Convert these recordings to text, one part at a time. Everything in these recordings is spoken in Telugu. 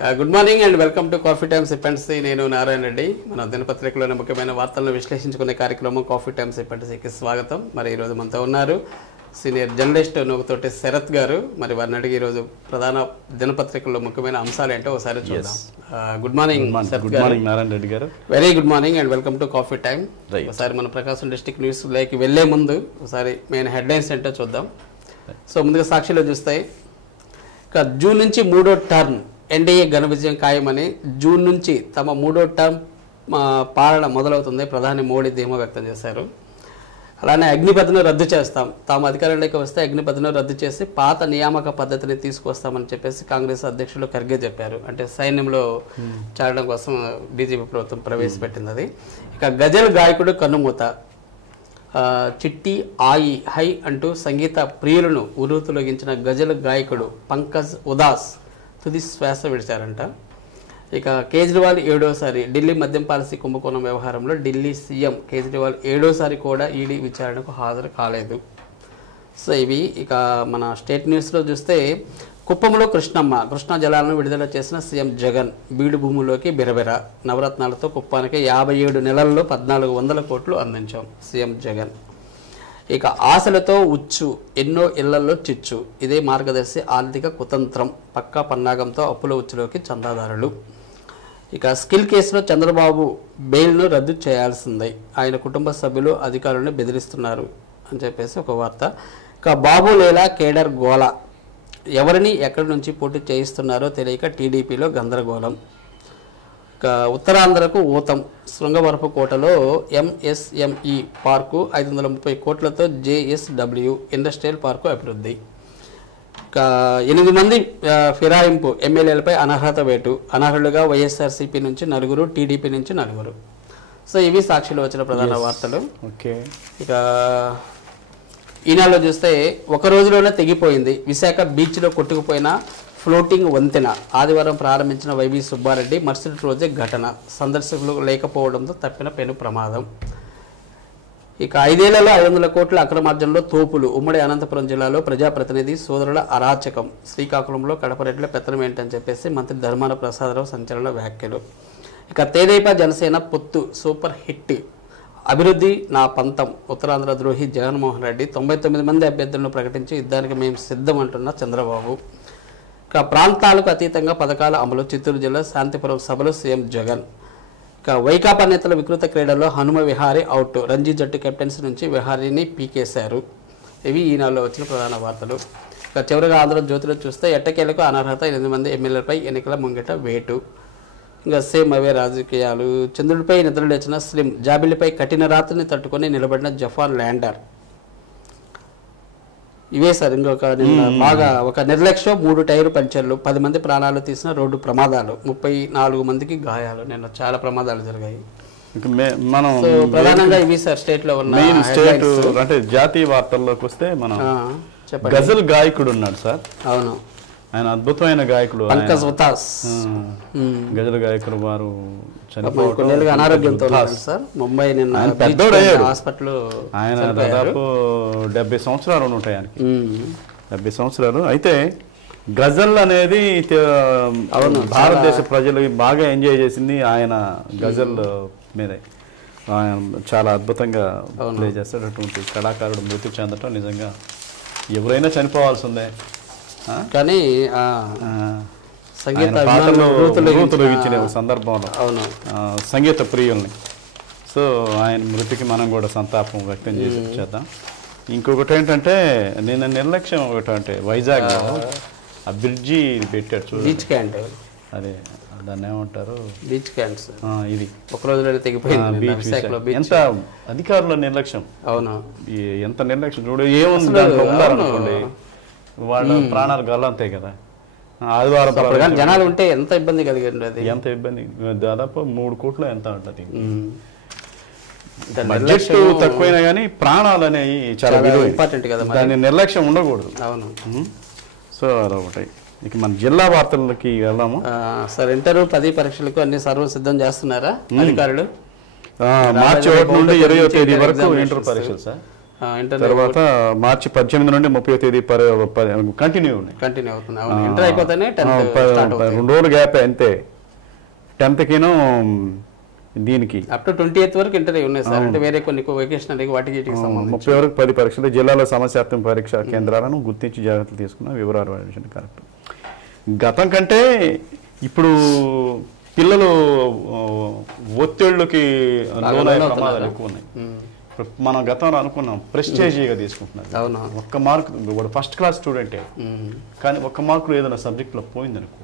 Good morning and welcome to coffee time sip and see. నేను నారాయణ రెడ్డి. మన దినపత్రికలోని ముఖ్యమైన వార్తలను విశ్లేషించుకునే కార్యక్రమం కాఫీ టైమ్ సిప్ అండ్ సికి స్వాగతం. మరి ఈరోజు మనతో ఉన్నారు సీనియర్ జర్నలిస్ట్ నూగుతోటి శరత్ గారు. మరి వారిని అడిగి ఈరోజు ప్రధాన దినపత్రికల్లో ముఖ్యమైన అంశాలు ఏంటో ఒకసారి చూద్దాం. గుడ్ మార్నింగ్ శరత్ గారు. నారాయణ రెడ్డి గారు. Very good morning and welcome to coffee time. ఒకసారి మన ప్రకాశం డిస్ట్రిక్ట్ న్యూస్ లైక్ వెళ్లే ముందు ఒకసారి మెయిన్ హెడ్లైన్స్ ఏంటో చూద్దాం. సో ముందుగా సాక్షిలో చూస్తాయి, ఇక జూన్ నుంచి 3వ టర్మ్ ఎన్డీఏ ఘన విజయం ఖాయమని, జూన్ నుంచి తమ 3వ టర్మ్ పాలన మొదలవుతుంది ప్రధాని మోడీ ధీమా వ్యక్తం చేశారు. అలానే అగ్నిపథ్ను రద్దు చేస్తాం, తాము అధికారంలోకి వస్తే అగ్నిపథ్ను రద్దు చేసి పాత నియామక పద్ధతిని తీసుకొస్తామని చెప్పేసి కాంగ్రెస్ అధ్యక్షులు ఖర్గే చెప్పారు. అంటే సైన్యంలో చేరడం కోసం బీజేపీ ప్రభుత్వం ప్రవేశపెట్టింది అది. ఇక గజల్ గాయకుడు కన్నుమూత, చిట్టి ఆయి హై అంటూ సంగీత ప్రియులను ఉరుతొలగించిన గజల్ గాయకుడు పంకజ్ ఉదాస్ తుది శ్వాస విడిచారంట. ఇక కేజ్రీవాల్ 7వసారి ఢిల్లీ మద్యం పాలసీ కుంభకోణం వ్యవహారంలో ఢిల్లీ సీఎం కేజ్రీవాల్ 7వసారి కూడా ఈడీ విచారణకు హాజరు కాలేదు. సో ఇవి. ఇక మన స్టేట్ న్యూస్లో చూస్తే, కుప్పంలో కృష్ణా జలాలను విడుదల చేసిన సీఎం జగన్, బీడు భూముల్లోకి బిరబెర, నవరత్నాలతో కుప్పానికి 57 నెలల్లో 1400 కోట్లు అందించాం సీఎం జగన్. ఇక ఆశలతో ఉచ్చు, ఎన్నో ఇళ్లలో చిచ్చు, ఇదే మార్గదర్శి ఆర్థిక కుతంత్రం, పక్కా పన్నాగంతో అప్పుల ఉచ్చులోకి చందాదారులు. ఇక స్కిల్ కేసులో చంద్రబాబు బెయిల్ను రద్దు చేయాల్సిందే, ఆయన కుటుంబ సభ్యులు అధికారులను బెదిరిస్తున్నారు అని చెప్పేసి ఒక వార్త. ఇక బాబు లేలా కేడర్ గోల, ఎవరిని ఎక్కడి నుంచి పోటీ చేయిస్తున్నారో తెలియక టీడీపీలో గందరగోళం. ఇక ఉత్తరాంధ్రకు ఊతం, శృంగవరపు కోటలో ఎంఎస్ఎంఈ పార్కు 530 కోట్లతో జేఎస్డబ్ల్యూ ఇండస్ట్రియల్ పార్కు అభివృద్ధి. ఇక 8 మంది ఫిరాయింపు, ఎమ్మెల్యేలపై అనర్హత వేటు, అనర్హులుగా వైఎస్ఆర్సీపీ నుంచి 9, టీడీపీ నుంచి 9. సో ఇవి సాక్షిలో వచ్చిన ప్రధాన వార్తలు. ఓకే. ఇక ఈనాడులో చూస్తే, ఒక రోజులోనే తెగిపోయింది విశాఖ బీచ్లో కొట్టుకుపోయిన ఫ్లోటింగ్ వంతెన, ఆదివారం ప్రారంభించిన వైవి సుబ్బారెడ్డి, మరుసటి రోజే ఘటన, సందర్శకులు లేకపోవడంతో తప్పిన పెను ప్రమాదం. ఇక 5 ఏళ్లలో 500 కోట్ల అక్రమార్జనలో తోపులు, ఉమ్మడి అనంతపురం జిల్లాలో ప్రజాప్రతినిధి సోదరుల అరాచకం, శ్రీకాకుళంలో కడపరెడ్ల పెత్తనం ఏంటని చెప్పేసి మంత్రి ధర్మాన ప్రసాదరావు సంచలన వ్యాఖ్యలు. ఇక తెదేపా జనసేన పొత్తు సూపర్ హిట్, అభివృద్ధి నా పంతం, ఉత్తరాంధ్ర ద్రోహి జగన్మోహన్ రెడ్డి, 99 మంది అభ్యర్థులను ప్రకటించి యుద్ధానికి మేము సిద్ధం అంటున్న చంద్రబాబు. ఇక ప్రాంతాలకు అతీతంగా పథకాల అమలు, చిత్తూరు జిల్లా శాంతిపురం సభలో సీఎం జగన్. ఇక వైకాపా నేతల వికృత క్రీడల్లో హనుమ విహారీ అవుట్, రంజీ జట్టు కెప్టెన్సీ నుంచి విహారీని పీకేశారు. ఇవి ఈనాడులో వచ్చిన ప్రధాన వార్తలు. ఇక చివరిగా ఆంధ్రజ్యోతిలో చూస్తే, ఎట్టకేలకు అనర్హత, 8 మంది ఎమ్మెల్యేలపై ఎన్నికల ముంగిట వేటు. ఇంకా సేమ్ అవే రాజకీయాలు. చంద్రుడిపై నిద్ర లేచిన స్లిమ్, జాబిలిపై కఠిన రాత్రిని తట్టుకొని నిలబడిన జపాన్ ల్యాండర్. ఇవే సార్. ఇంకొక బాగా ఒక నిర్లక్ష్యం, 3 టైరు పంచర్లు, 10 మంది ప్రాణాలు తీసిన రోడ్డు ప్రమాదాలు, 34 మందికి గాయాలు. నిన్న చాలా ప్రమాదాలు జరిగాయి. మనం ప్రధానంగా ఇవి సార్ స్టేట్ లో ఉన్న స్టేట్ అంటే జాతీయ వార్తల్లోకి వస్తే, మనం గజల్ గాయకుడు ఉన్నాడు సార్. అవును, ఆయన అద్భుతమైన గాయకుడు పంకజ్ ఉదాస్. గజల్ గాయకుడు వారు కొన్నేళ్ళుగా అనారోగ్యంతో సార్. ముంబై నిన్న హాస్పిటల్. ఆయన దాదాపు 70 సంవత్సరాలు ఉంటాయి ఆయనకి, 70 సంవత్సరాలు. అయితే గజల్ అనేది భారతదేశ ప్రజలు బాగా ఎంజాయ్ చేసింది ఆయన గజల్ మీదే. ఆయన చాలా అద్భుతంగా ప్లే చేస్తాడు. అటువంటి కళాకారుడు మృతి చెందటం నిజంగా ఎవరైనా చనిపోవాల్సిందే. కానీ సంగీత ఇచ్చిన సందర్భంలో అవును సంగీత ప్రియుల్ని. సో ఆయన మృతికి మనం కూడా సంతాపం వ్యక్తం చేద్దాం. ఇంకొకటి ఏంటంటే, నిన్న నిర్లక్ష్యం ఒకటి అంటే, వైజాగ్లో ఆ బ్రిడ్జి పెట్టాడు చూడండి, బీచ్ క్యాంట్. అదే దాన్ని ఏమంటారు, బీచ్ క్యాంట్స్. ఇది ఒక రోజులో తెగిపోయింది. ఎంత అధికారుల నిర్లక్ష్యం. అవును, ఎంత నిర్లక్ష్యం చూడు. ఏముంది దాంట్లో ఉండాలనుకోండి, వాళ్ళ ప్రాణాలు గల్లంతాయి కదా. ఆదివారం జనాలు ఉంటే ఎంత ఇబ్బంది కలిగింది, అది ఎంత ఇబ్బంది. దాదాపు 3 కోట్లు ఎంత ఉంటుంది. బడ్జెట్ తక్కువైనా కానీ ప్రాణాలు అనేవి చాలా ఇంపార్టెంట్ కదా, దాని నిర్లక్ష్యం ఉండకూడదు. అవును. సో అదొకటి. ఇక మన జిల్లా వార్తలకి వెళ్దాము సార్. ఇంటర్ 10 పరీక్షలకు అన్ని సర్వం సిద్ధం చేస్తున్నారా అధికారులు? మార్చి 1 నుండి 20వ తేదీ వరకు ఇంటర్ పరీక్షలు సార్. తర్వాత మార్చి 18 నుండి 30వ తేదీ కంటిన్యూ అవుతుంది. ఇంటర్ అయిపోతేనే 2 రోజులు గ్యాప్ అంతే. 10th కిను దీనికి అప్ టు 28th వరకు ఇంటర్వ్యూ ఉన్నాయి సార్. అంటే వేరే కొన్ని వొకేషనల్ వాటికి 30 వరకు 10 పరీక్షలు. జిల్లాలో సమస్యాత్మక పరీక్షా కేంద్రాలను గుర్తించి జాగ్రత్తలు తీసుకున్న వివరాలు కరెక్ట్. గతం కంటే ఇప్పుడు పిల్లలు ఒత్తిళ్ళకి లోనయ్యే ప్రమాదాలు ఎక్కువ ఉన్నాయి. మనం గతంలో అనుకున్నాం ప్రెస్టేజీగా తీసుకుంటున్నారు. ఒక్క మార్కు వాడు ఫస్ట్ క్లాస్ స్టూడెంటే, కానీ ఒక్క మార్కులు ఏదైనా సబ్జెక్ట్లో పోయిందనుకో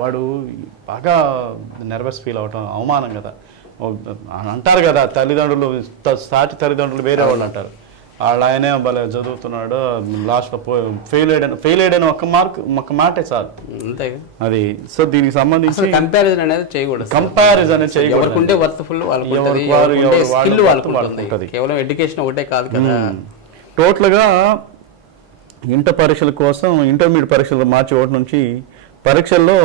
వాడు బాగా నర్వస్ ఫీల్ అవటం, అవమానం కదా అంటారు కదా. తల్లిదండ్రులు సాటి తల్లిదండ్రులు వేరే వాళ్ళు అంటారు, వాళ్ళ ఆయనే భలే చదువుతున్నాడు లాస్ట్లో ఫెయిల్ అయ్యాడని ఒక్క మాటే చాలు అది. సో దీనికి సంబంధించి కంపారిజన్ అనేది చేయకూడదు. కేవలం ఎడ్యుకేషన్ ఒకటే కాదు కదా. టోటల్గా ఇంటర్ పరీక్షల కోసం ఇంటర్మీడియట్ పరీక్షలు మార్చి 1 నుంచి పరీక్షల్లో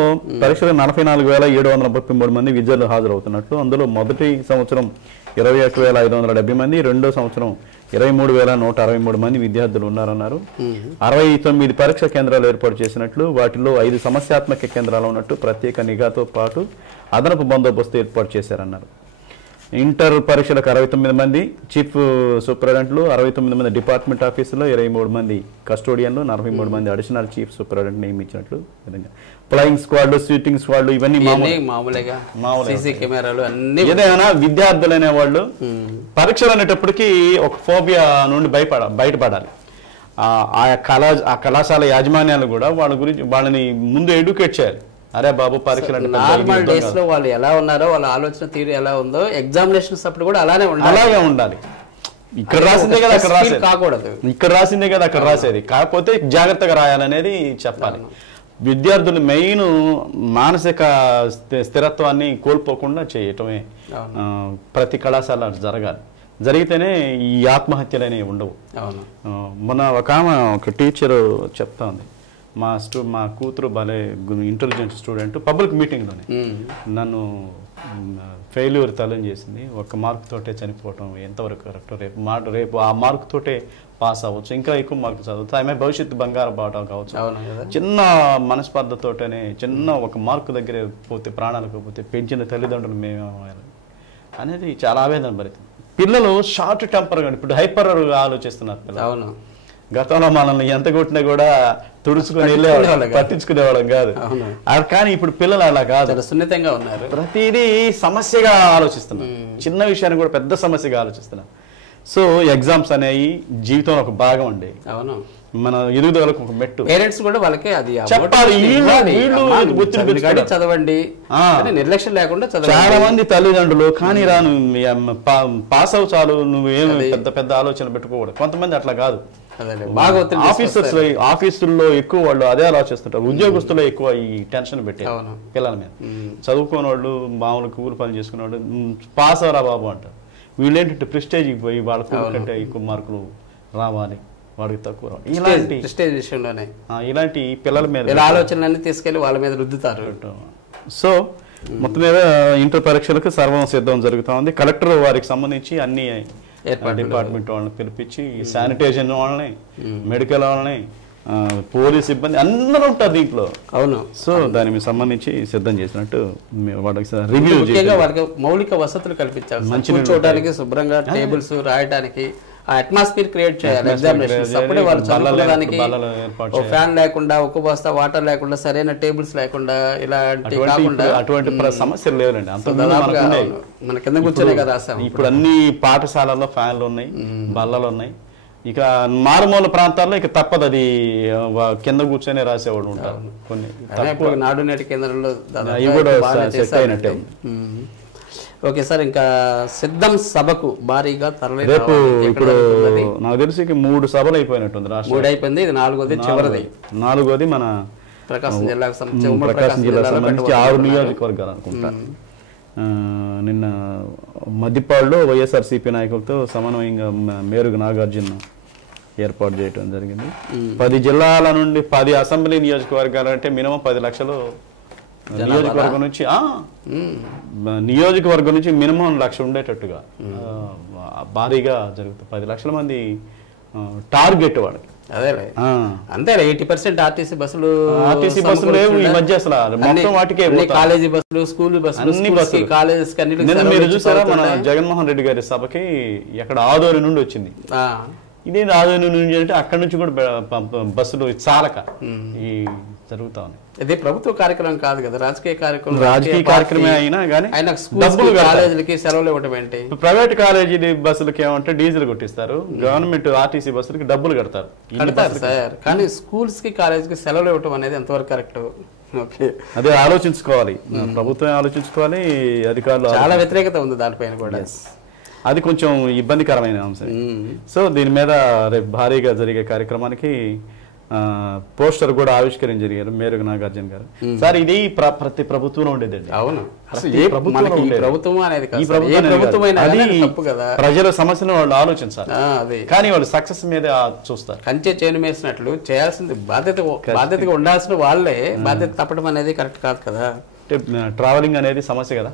44,733 మంది విద్యార్థులు హాజరవుతున్నట్లు. అందులో మొదటి సంవత్సరం 21,570 మంది, రెండో సంవత్సరం 23,163 మంది విద్యార్థులు ఉన్నారన్నారు. 69 పరీక్షా కేంద్రాలు ఏర్పాటు చేసినట్లు, వాటిలో 5 సమస్యాత్మక కేంద్రాలు ఉన్నట్టు ప్రత్యేక నిఘాతో పాటు అదనపు బందోబస్తు ఏర్పాటు చేశారన్నారు. ఇంటర్ పరీక్షలకు 69 మంది చీఫ్ సూపరింటెండెంట్లు, 69 మంది డిపార్ట్మెంట్ ఆఫీసులో, 23 మంది కస్టోడియన్లు, 43 మంది అడిషనల్ చీఫ్ సూపరింటెండెంట్ నియమించినట్లు. ఫ్లయింగ్ స్క్వాడ్లు, షూటింగ్ స్క్వాడ్లు ఇవన్నీ ఏదైనా విద్యార్థులు అనే వాళ్ళు పరీక్షలు అనేటప్పటికీ ఒక ఫోబియా నుండి బయటపడాలి. ఆ కళాశాల యాజమాన్యాలు కూడా వాళ్ళ గురించి వాళ్ళని ముందు ఎడ్యుకేట్ చేయాలి. అరే బాబు పరీక్షలు నార్మల్ డేస్ లో వాళ్ళు ఎలా ఉన్నారో, వాళ్ళ ఆలోచన తీరు ఎలా ఉందో ఎగ్జామినేషన్స్ అప్పుడు కూడా అలాగే ఉండాలి. ఇక్కడ రాసిందే కదా అక్కడ రాసేది కాకూడదు, ఇక్కడ రాసిందే కదా అక్కడ రాసేది. కాకపోతే జాగ్రత్తగా రాయాలనేది చెప్పాలి. విద్యార్థులు మెయిన్ మానసిక స్థిరత్వాన్ని కోల్పోకుండా చేయటమే ప్రతి కళాశాల జరగాలి. జరిగితేనే ఈ ఆత్మహత్యలు అనేవి ఉండవు. మొన్న ఒక టీచరు చెప్తా ఉంది, మా కూతురు భలే ఇంటెలిజెంట్ స్టూడెంట్, పబ్లిక్ మీటింగ్లోనే నన్ను ఫెయిల్యూర్ తలని చేసింది, 1 మార్క్ తోటే చనిపోవటం ఎంతవరకు కరెక్ట్, రేపు ఆ మార్క్ తోటే పాస్ అవ్వచ్చు, ఇంకా ఎక్కువ మార్కులు చదువుతా, ఆమె భవిష్యత్తు బంగారం బావటం కావచ్చు. చిన్న మనస్పర్ధతోటనే చిన్న 1 మార్కు దగ్గర పోతే ప్రాణాలకు పోతే పెంచిన తల్లిదండ్రులు మేము అనేది చాలా ఆవేదన భరితం. పిల్లలు షార్ట్ టెంపర్గా ఇప్పుడు హైపర్ ఆలోచిస్తున్నారు పిల్లలు. గతంలో మనల్ని ఎంత కొట్టినా కూడా తుడుచుకుని వెళ్ళేవాళ్ళం, పట్టించుకునేవాళ్ళం కాదు. కానీ ఇప్పుడు పిల్లలు అలా కాదు, సున్నితంగా ఉన్నారు. ప్రతిదీ సమస్యగా ఆలోచిస్తున్నారు, చిన్న విషయాన్ని కూడా పెద్ద సమస్యగా ఆలోచిస్తున్నారు. సో ఎగ్జామ్స్ అనేవి జీవితంలో ఒక భాగం అండి. మన ఎదుగుదలకు ఒక మెట్టు. పేరెంట్స్ కూడా వాళ్ళకి అది చెప్పాలి, చదవండి, నిర్లక్ష్యం లేకుండా చదవండి. చాలా మంది తల్లిదండ్రులు కానీ రాను పాస్ అవు చాలు, నువ్వేమి పెద్ద ఆలోచన పెట్టుకోకూడదు. కొంతమంది అట్లా కాదు, ఆఫీసుల్లో ఎక్కువ వాళ్ళు అదే ఆలోచిస్తుంటారు. ఉద్యోగస్తుల్లో ఎక్కువ ఈ టెన్షన్ పెట్టే పిల్లల మీద. చదువుకునే వాళ్ళు మామూలు కూలి పని చేసుకునే వాళ్ళు పాస్ అవరా బాబు అంటారు. వీళ్ళేంటంటే ప్రెస్టేజ్కి పోయి వాళ్ళ కంటే ఎక్కువ మార్కులు రావాలి, వాడికి తక్కువ రావాలి, ఇలాంటి పిల్లల మీద ఆలోచనలన్నీ తీసుకెళ్లి వాళ్ళ మీద రుద్దుతారు. సో మొత్తం మీద ఇంటర్ పరీక్షలకు సర్వం సిద్ధం జరుగుతూ ఉంది. కలెక్టర్ వారికి సంబంధించి అన్ని డిపార్ట్మెంట్ వాళ్ళని పిలిపించి శానిటేషన్ వాళ్ళని, మెడికల్ వాళ్ళని, పోలీస్ సిబ్బంది అందరూ ఉంటారు దీంట్లో. అవును. సో దానికి సంబంధించి సిద్ధం చేసినట్టు రివ్యూ వాళ్ళకి మౌలిక వసతులు కల్పించాలి. మంచి చూడడానికి, శుభ్రంగా టేబుల్స్ రాయడానికి అట్మాస్ఫియర్ క్రియేట్ చేయాలి. ఎగ్జామినేషన్స్ అప్పుడే వాళ్ళు చదువుకోవడానికి ఫ్యాన్ లేకుండా, ఒక్క బస్తా వాటర్ లేకుండా, సరైన టేబుల్స్ లేకుండా, ఇలాంటి కాకుండా అటువంటి సమస్యలు లేవండి. మన కింద కూర్చొనే కదా రాసాం. ఇప్పుడు అన్ని పాఠశాలల్లో ఫ్యాన్లు ఉన్నాయి, బల్లలు ఉన్నాయి. ఇక మారుమూల ప్రాంతాల్లో ఇక తప్పదు, అది కింద కూర్చొని రాసేవాడు ఉంటారు. కొన్ని నాడు నేటి కేంద్రంలో అయినట్టే. ఓకే సార్, ఇంకా సిద్ధం సభకు భారీగా తరలి రేపు ఇప్పుడు నాకు తెలిసి 3 సభలు అయిపోయినట్టుంది. 3 అయిపోయింది, ఇది 4వది చివరిది. 4వది మన ప్రకాశం జిల్లాకు ప్రకాశం జిల్లా సంబంధించి 6 నియోజకవర్గాలు అనుకుంటా. నిన్న మద్దిపాడులో వైఎస్ఆర్సీపీ నాయకులతో సమన్వయంగా మేరుగు నాగార్జున ఏర్పాటు చేయడం జరిగింది. 10 జిల్లాల నుండి 10 అసెంబ్లీ నియోజకవర్గాలు అంటే మినిమం 10 లక్షలు నియోజకవర్గం నుంచి మినిమం 1,00,000 ఉండేటట్టుగా భారీగా జరుగుతుంది. 10 లక్షల మంది టార్గెట్ వాళ్ళకి. అదే అంతే 80% ఆర్టీసీ బస్సులు లేవు ఈ మధ్య అసలు మొత్తం వాటికే కాలేజీ బస్సులు స్కూల్ బస్సులు కాలేజెస్ మీరు చూసారా మన జగన్మోహన్ రెడ్డి గారి సభకి ఎక్కడ ఆదోని నుండి వచ్చింది. ఇదే ఆదోని నుండి అంటే అక్కడ నుంచి కూడా బస్సులు చాలక ఈ జరుగుతా ఉన్నాయి. ఇది ప్రభుత్వ కార్యక్రమం కాదు కదా, రాజకీయ కార్యక్రమమే అయినా కానీ కాలేజీలకి సెలవులు ఇవ్వటం ఏంటి? ప్రైవేట్ కాలేజీ బస్సులకి ఏమంటే డీజిల్ కొట్టిస్తారు, గవర్నమెంట్ ఆర్టీసీ బస్సులకి డబ్బులు కడతారు సార్. కానీ స్కూల్స్ కి కాలేజీకి సెలవులు ఇవ్వటం అనేది ఎంతవరకు కరెక్ట్? అదే ఆలోచించుకోవాలి, ప్రభుత్వం ఆలోచించుకోవాలి, అధికారులు. చాలా వ్యతిరేకత ఉంది దానిపైన కూడా, అది కొంచెం ఇబ్బందికరమైన అంశం. సో దీని మీద రేపు భారీగా జరిగే కార్యక్రమానికి పోస్టర్ కూడా ఆవిష్కరించారు మేరుగు నాగార్జున గారు. సార్ ఇది ప్రతి ప్రభుత్వంలో ఉండేదండి. అవును, ప్రజల సమస్యను వాళ్ళు ఆలోచించాలి, కానీ వాళ్ళు సక్సెస్ మీద చూస్తారు. కంచె చేను వేసినట్లు చేయాల్సింది బాధ్యతగా ఉండాల్సిన వాళ్ళే బాధ్యత తప్పడం అనేది కరెక్ట్ కాదు కదా. ట్రావెలింగ్ అనేది సమస్య కదా,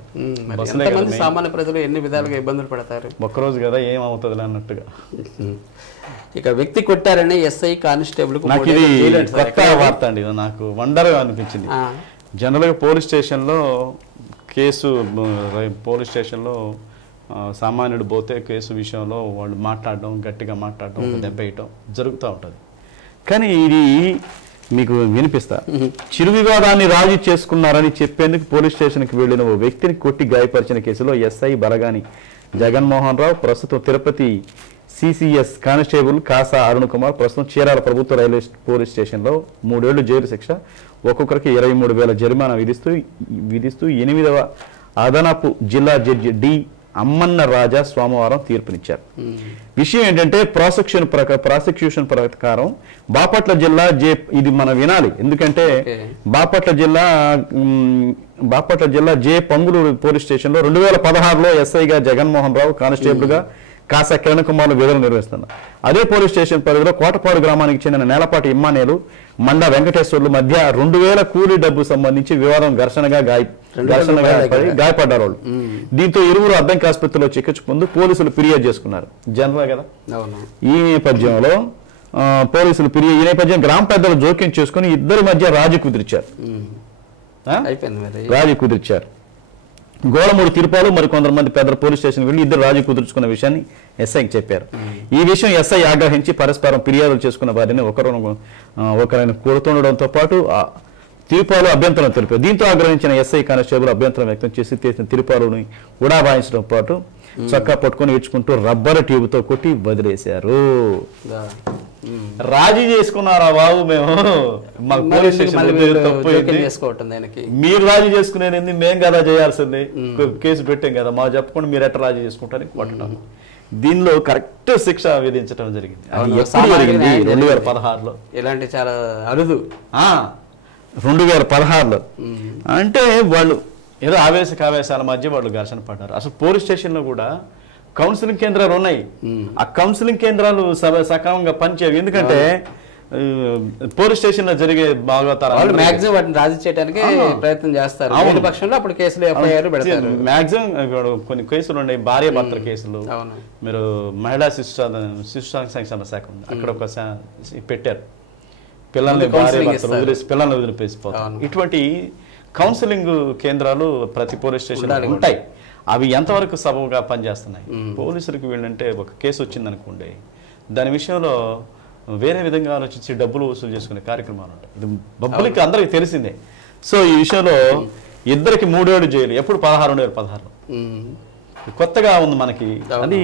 సామాన్య ప్రజలు ఎన్ని విధాలుగా ఇబ్బందులు పడతారు. ఒక్కరోజు కదా ఏమవుతుంది అన్నట్టుగా. ఇక వ్యక్తి కొట్టారని ఎస్ఐ కానిస్టేబుల్ నాకు ఇది కొత్త వార్త అండి, నాకు వండర్గా అనిపించింది. జనరల్ గా పోలీస్ స్టేషన్లో సామాన్యుడు పోతే కేసు విషయంలో వాళ్ళు మాట్లాడడం, గట్టిగా మాట్లాడడం, దెబ్బ వేయటం జరుగుతూ ఉంటుంది. కానీ ఇది మీకు వినిపిస్తా. చిరు వివాదాన్ని రాజీ చేసుకున్నారని చెప్పేందుకు పోలీస్ స్టేషన్కి వెళ్లిన ఓ వ్యక్తిని కొట్టి గాయపరిచిన కేసులో ఎస్ఐ బరగాని జగన్మోహన్ రావు, ప్రస్తుతం తిరుపతి సిసిఎస్ కానిస్టేబుల్ కాసా అరుణ్ కుమార్ ప్రస్తుతం చీరాల ప్రభుత్వ రైల్వే పోలీస్ స్టేషన్లో 3 ఏళ్లు జైలు శిక్ష, ఒక్కొక్కరికి 23,000 జరిమానా విధిస్తూ 8వ అదనపు జిల్లా జడ్జి డి అమ్మన్న రాజా సోమవారం తీర్పునిచ్చారు. విషయం ఏంటంటే ప్రాసిక్యూషన్ ప్రకారం బాపట్ల జిల్లా ఇది మనం వినాలి, ఎందుకంటే బాపట్ల జిల్లా జే పంగులూరు పోలీస్ స్టేషన్లో 2016లో ఎస్ఐగా జగన్మోహన్ రావు, కానిస్టేబుల్ గా కాసా కిరణ్ కుమార్లు విధులు నిర్వహిస్తున్నారు. అదే పోలీస్ స్టేషన్ పరిధిలో కోటపాడు గ్రామానికి చెందిన నేలపాటి ఇమ్మానేలు, మండ వెంకటేశ్వర్లు మధ్య 2,000 కూలీ డబ్బు సంబంధించి వివాదం ఘర్షణగా గాయపడ్డారు వాళ్ళు. దీంతో ఇరువురు అద్దంకి ఆసుపత్రిలో చికిత్స పొంది పోలీసులు ఫిర్యాదు చేసుకున్నారు. జనరల్ కదా, ఈ నేపథ్యంలో గ్రామ పెద్దలు జోక్యం చేసుకుని ఇద్దరి మధ్య రాజీ కుదిర్చారు. గోళమూడి తిరుపాలు మరి కొంతమంది పెద్దల పోలీస్ స్టేషన్ వెళ్ళి ఇద్దరు రాజీ కుదుర్చుకున్న విషయాన్ని ఎస్ఐకి చెప్పారు. ఈ విషయం ఎస్ఐ ఆగ్రహించి పరస్పరం ఫిర్యాదులు చేసుకున్న వారిని ఒకరిని కొడుతుండడంతో పాటు తిరుపాలు అభ్యంతరం తెలిపారు. దీంతో ఆగ్రహించిన ఎస్ఐ కానిస్టేబుల్ అభ్యంతరం వ్యక్తం చేసి తిరుపాలుని ఉడాబాయించడం పాటు చక్కా పట్టుకుని ఇచ్చుకుంటూ రబ్బర్ ట్యూబ్తో కొట్టి వదిలేశారు. రాజీ చేసుకున్నారా బాబు, మేము మీరు రాజీ చేసుకునేది మేము కదా చేయాల్సింది, కేసు పెట్టాం కదా, మాకు చెప్పకుండా మీరు ఎట్లా రాజీ చేసుకుంటారని కొట్టడం. దీనిలో కరెక్ట్ శిక్ష విధించడం జరిగింది. 2016లో ఇలాంటి చాలా అరుదు. 2016లో అంటే వాళ్ళు ఏదో ఆవేశాల మధ్య వాళ్ళు ఘర్షణ పడ్డారు. అసలు పోలీస్ స్టేషన్లో కూడా కౌన్సిలింగ్ కేంద్రాలు ఉన్నాయి, ఆ కౌన్సిలింగ్ కేంద్రాలు సక్రమంగా పనిచేయవు. ఎందుకంటే పోలీస్ స్టేషన్ లో జరిగే బాగోతారు మాక్సిమం వాటిని రాజీ చేయడానికి ప్రయత్నం చేస్తారు. అవును పక్షంలో అప్పుడు కేసులు ఎఫ్ఐఆర్ పెడతారు. మాక్సిమం కొన్ని కేసులు ఉన్నాయి, భార్య భర్తల కేసులు. మీరు మహిళా శిశు సంక్షేమ శాఖ ఉంది, అక్కడ ఒక పెట్టారు, పిల్లల్ని భార్య భర్తలు వదిలేసి పిల్లల్ని వదిలిపేసిపోతారు. ఇటువంటి కౌన్సిలింగ్ కేంద్రాలు ప్రతి పోలీస్ స్టేషన్ ఉంటాయి. అవి ఎంతవరకు సబబుగా పనిచేస్తున్నాయి? పోలీసులకు వీళ్ళంటే ఒక కేసు వచ్చిందనుకోండి, దాని విషయంలో వేరే విధంగా ఆలోచించి డబ్బులు వసూలు చేసుకునే కార్యక్రమాలు ఉంటాయి. ఇది పబ్లిక్ అందరికి తెలిసిందే. సో ఈ విషయంలో ఇద్దరికి 3 ఏళ్లు జైలు, ఎప్పుడు 2016 కొత్తగా ఉంది మనకి. అది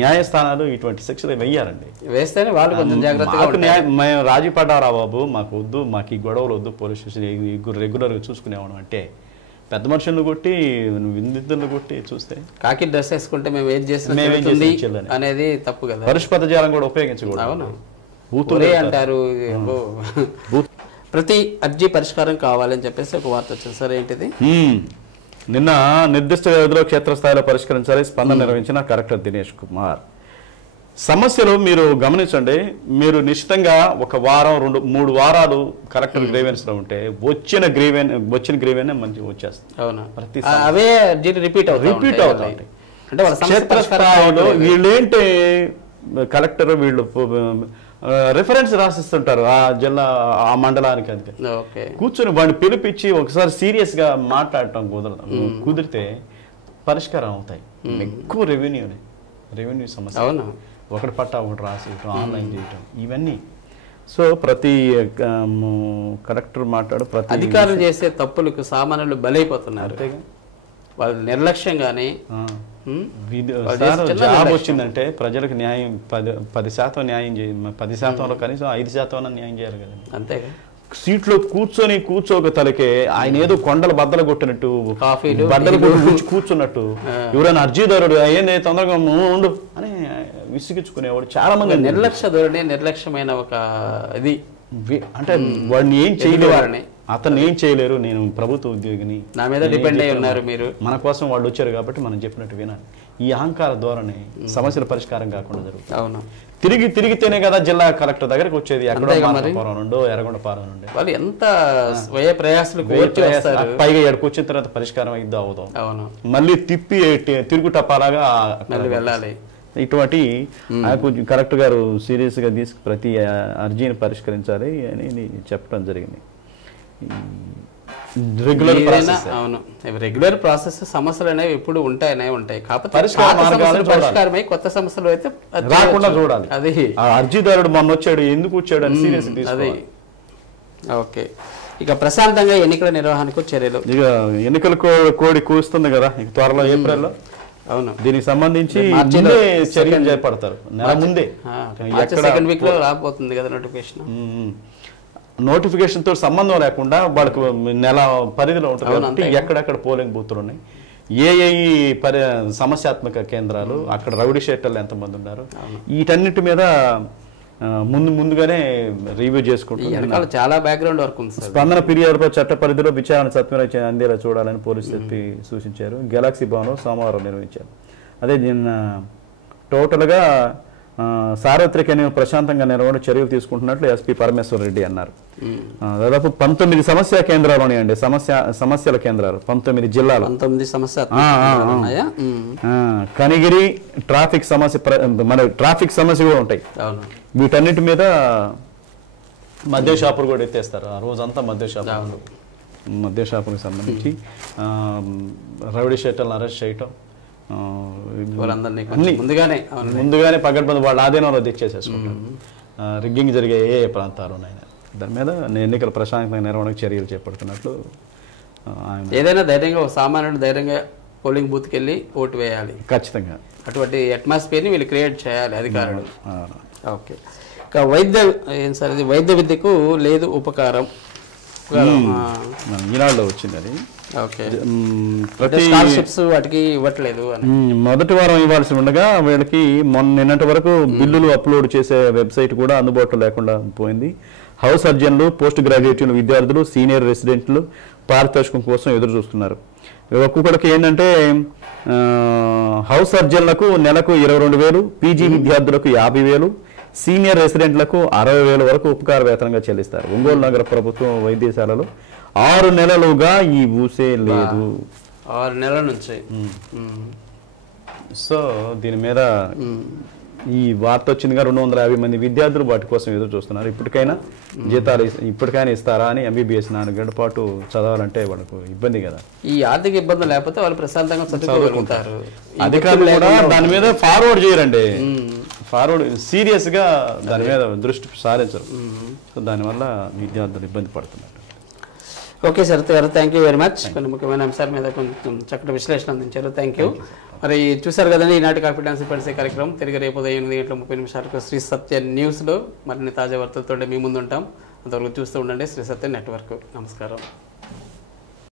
న్యాయస్థానాలు ఇటువంటి శిక్షలు వెయ్యారండి, వేస్తేనే వాళ్ళు కొంచెం జాగ్రత్తగా. మేము రాజీ పడ్డారా బాబు, మాకు వద్దు, మాకు ఈ గొడవలు వద్దు, పోలీస్ స్టేషన్ రెగ్యులర్గా చూసుకునేవాడు అంటే పెద్ద మనుషులను కొట్టి విందులను కొట్టి చూస్తే కాకి డ్రెస్ వేసుకుంటే మేము ఏం చేస్తాం అనేది తప్పు కదా. పరుష పదజాలం కూడా ఉపయోగించకూడదు. అంటారు ప్రతి అర్జీ పరిష్కారం కావాలని చెప్పేసి ఒక వార్త వచ్చింది సార్, ఏంటిది? నిన్న నిర్దిష్ట వ్యవధిలో క్షేత్రస్థాయిలో పరిష్కరించాలి స్పందన నిర్వహించిన కలెక్టర్ దినేష్ కుమార్. సమస్యలు మీరు గమనించండి, మీరు నిశ్చితంగా 1 వారం 2-3 వారాలు కలెక్టర్ గ్రీవెన్స్ లో ఉంటే వచ్చిన గ్రీవెన్ మంచిగా వచ్చేస్తుంది. అవే రిపీట్ అవుతాయి. క్షేత్రస్థాయిలో వీళ్ళేంటి కలెక్టర్ వీళ్ళు రిఫరెన్స్ రాసిస్తుంటారు ఆ జిల్లా ఆ మండలానికి. అది కూర్చొని వాడిని పిలిపించి ఒకసారి సీరియస్ గా మాట్లాడటం కుదిరితే పరిష్కారం అవుతాయి. ఎక్కువ రెవెన్యూ సమస్య, ఒకటి పట్టా ఒకటి రాసేయటం, ఆన్లైన్ చేయటం, ఇవన్నీ. సో ప్రతి కలెక్టర్ మాట్లాడు, ప్రతి అధికారులు చేసే తప్పులకు సామాన్యులు బలైపోతున్నారు. వాళ్ళు నిర్లక్ష్యంగానే జాబ్ వచ్చిందంటే ప్రజలకు న్యాయం 10% న్యాయం చేయాలి, 10%లో కనీసం 5% న్యాయం చేయాలి కదండి. అంతేగా. సీట్లో కూర్చోక తలకే ఆయన ఏదో కొండలు బద్దలు కొట్టినట్టు, బద్దలు కొట్టి కూర్చున్నట్టు, ఎవరైనా అర్జీదారుడు ఏంది తొందరగా ఉండు అని విసిగించుకునేవాడు చాలా మంది. నిర్లక్ష్య ధోరణి, నిర్లక్ష్యమైన ఒక ఇది అంటే వాడిని ఏం చేయలేవారని, అతను ఏం చేయలేరు, నేను ప్రభుత్వ ఉద్యోగిని, నా మీద డిపెండ్ అయి ఉన్నారు మీరు, మన కోసం వాళ్ళు వచ్చారు కాబట్టి మనం చెప్పినట్టు వినాలి. ఈ అహంకార ధోరణి సమస్యల పరిష్కారం కాకుండా జరుగుతుంది. అవును, తిరిగితేనే కదా జిల్లా కలెక్టర్ దగ్గరకు వచ్చేది. ఎక్కడో నుండో ఎర్రగొండపాలెం నుండి వాళ్ళు ఎంత వ్యయ ప్రయాసాలు పైగా ఎక్కడికి వచ్చిన తర్వాత పరిష్కారం అయిద్దో అవుతాం. అవును, మళ్ళీ తిప్పి తిరుగుటప్పలాగా వెళ్ళాలి. ఇటువంటి కలెక్టర్ గారు సీరియస్ గా తీసుకు ప్రతి అర్జీని పరిష్కరించాలి అని చెప్పడం జరిగింది. రెగ్యులర్ ప్రాసెస్ సమస్యలు అనేవి ఎప్పుడు ఉంటాయి. కాకపోతే పరిష్కారమై కొత్త సమస్యలు అయితే రాకుండా చూడాలి. అది అర్జీదారుడు మొన్న వచ్చాడు, ఎందుకు వచ్చాడు అని సీరియస్ అది. ఓకే, ఇక ప్రశాంతంగా ఎన్నికల నిర్వహణకు చర్యలు. ఇక ఎన్నికల కోడి కూస్తుంది కదా ఇక త్వరలో ఏప్రిల్లో. అవును, దీనికి సంబంధించి చర్యలు చేపడతారు. నెల ముందే సెకండ్ వీక్ లో రాబోతుంది కదా నోటిఫికేషన్. నోటిఫికేషన్ తో సంబంధం లేకుండా వాళ్ళకు నెల పరిధిలో ఉంటుంది. ఎక్కడెక్కడ పోలింగ్ బూతులు ఉన్నాయి, సమస్యాత్మక కేంద్రాలు, అక్కడ రౌడీ షీటర్లు ఎంతమంది ఉన్నారు, వీటన్నిటి మీద ముందుగానే రివ్యూ చేసుకుంటున్నారు. చాలా బ్యాక్గ్రౌండ్ వర్క్ ఉంది. స్పందన ఫిర్యాదులపై చట్ట పరిధిలో విచారణ సత్వరం అందేలా చూడాలని పోలీసులు సూచించారు. గెలాక్సీ భవన్లో సోమవారం నిర్వహించారు. అదే నిన్న టోటల్గా సార్వత్రిక ప్రశాంతంగా నిర్వహణ చర్యలు తీసుకుంటున్నట్లు ఎస్పీ పరమేశ్వర రెడ్డి అన్నారు. దాదాపు 19 సమస్యా కేంద్రాలు ఉన్నాయండి. సమస్యల కేంద్రాలు 19 జిల్లాలు. కనిగిరి ట్రాఫిక్ సమస్య, మన ట్రాఫిక్ సమస్య కూడా ఉంటాయి. వీటన్నిటి మీద మద్య షాపులు కూడా ఎత్తేస్తారు. ఆ రోజంతా మద్య షాపులకు సంబంధించి రౌడీ షీటర్లను అరెస్ట్ చేయటం, ముందుగానే పగడ్బందీ వాళ్ళ ఆధీనంలో తెచ్చేసేసుకుంటారు. రిగ్గింగ్ జరిగే ఏ ప్రాంతాలు ఉన్నాయి దాని మీద ఎన్నికల ప్రశాంతంగా నిర్వహణకు చర్యలు చేపడుతున్నట్లు ఏదైనా ధైర్యంగా సామాన్యుడు ధైర్యంగా పోలింగ్ బూత్కి వెళ్ళి ఓటు వేయాలి. ఖచ్చితంగా అటువంటి అట్మాస్ఫియర్ని వీళ్ళు క్రియేట్ చేయాలి అధికారులు. ఓకే, వైద్య విద్యకు లేదు ఉపకారం ఈనాడులో వచ్చింది. అది వాటికి ఇవ్వట్లేదు. మొదటి వారం ఇవ్వాల్సి ఉండగా వీళ్ళకి నిన్నటి వరకు బిల్లులు అప్లోడ్ చేసే వెబ్సైట్ కూడా అందుబాటులో లేకుండా పోయింది. హౌస్ సర్జన్లు, పోస్ట్ గ్రాడ్యుయేట్ విద్యార్థులు, సీనియర్ రెసిడెంట్లు పారితోషికం కోసం ఎదురు చూస్తున్నారు. ఒక్కొక్కడికి ఏంటంటే హౌస్ సర్జన్లకు నెలకు 22,000, పీజీ విద్యార్థులకు 50,000, సీనియర్ రెసిడెంట్లకు 60,000 వరకు ఉపకార వేతనంగా చెల్లిస్తారు. ఒంగోలు నగర ప్రభుత్వ వైద్యశాలలో 6 నెలలుగా ఈ ఊసే లేదు. 6 నెలల నుంచి. సో దీని మీద ఈ వార్త వచ్చిందిగా 250 మంది విద్యార్థులు వాటి కోసం ఎదురు చూస్తున్నారు. ఇప్పటికైనా జీతాలు ఇస్తారా అని. MBBS 4 గంటల పాటు చదవాలంటే వాళ్ళకు ఇబ్బంది కదా. ఈ ఆర్థిక ఇబ్బంది లేకపోతే వాళ్ళు ప్రశాంతంగా చదువుకుంటారు. అధికారులు కూడా దాని మీద ఫార్వర్డ్ చేయరండి. సీరియస్ గా దాని మీద దృష్టి సారించరు. సో దానివల్ల విద్యార్థులు ఇబ్బంది పడుతున్నారు. ఓకే శరత్ గారు, థ్యాంక్ యూ వెరీ మచ్. కొన్ని ముఖ్యమైన అంశాల మీద కొంచెం చక్కటి విశ్లేషణ అందించారు. Thank you. మరి చూసారు కదండి ఈనాటి కాన్ఫిడెన్స్ పరిచే కార్యక్రమం. తిరిగి రేపు ఉదయం 8:30 శ్రీ సత్య న్యూస్లో మరిన్ని తాజా వార్తలతో మీ ముందు ఉంటాం. అంతవరకు చూస్తూ ఉండండి శ్రీ సత్య నెట్వర్క్. నమస్కారం.